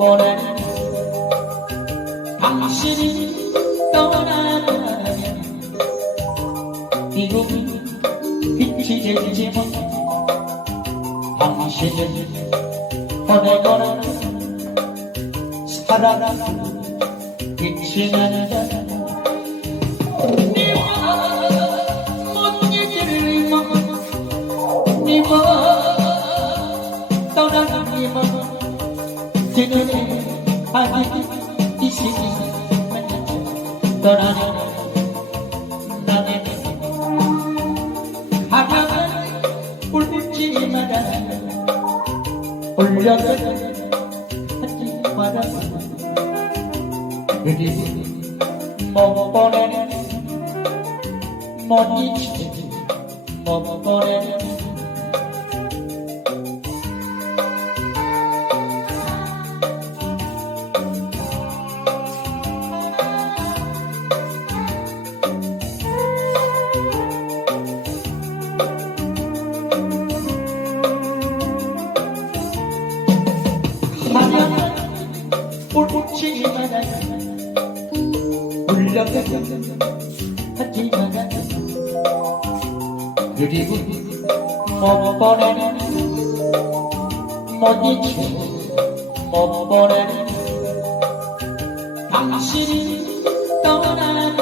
보내는 당신이 떠나가면 미국이 빛이 되지만 당신을 보내거나 살아라 빛이 마라 울려도 하지 그 리고 못 보내는 못 잊지 못 보내는 하나는 울지 마라 울려도 하지 마라 그리고 못 보내는 못 잊지. 못 보내는 당신이 떠나가면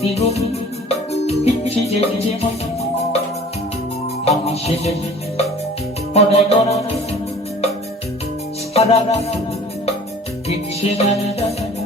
미국이 빛이 되지만 당신을 보내거나 살아라 빛이 난다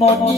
을맘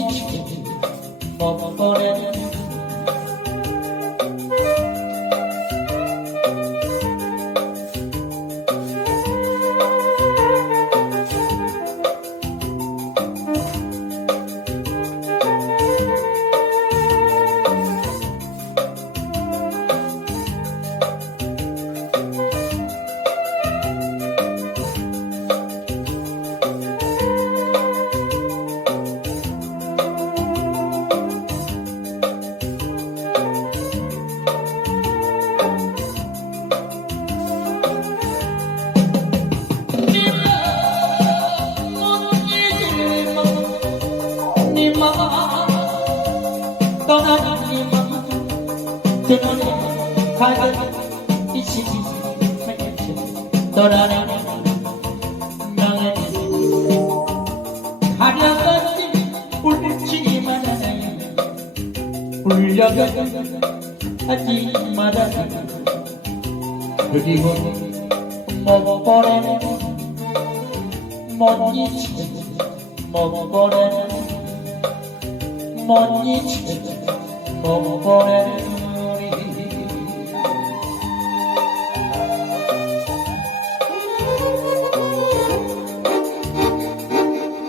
가을 이 시기 떠나는 나는 가려가지 울지 말아요 울려가 하지 말아 그리고 못 보내는 못 잊지 못 보내는 못 잊지 못 보내는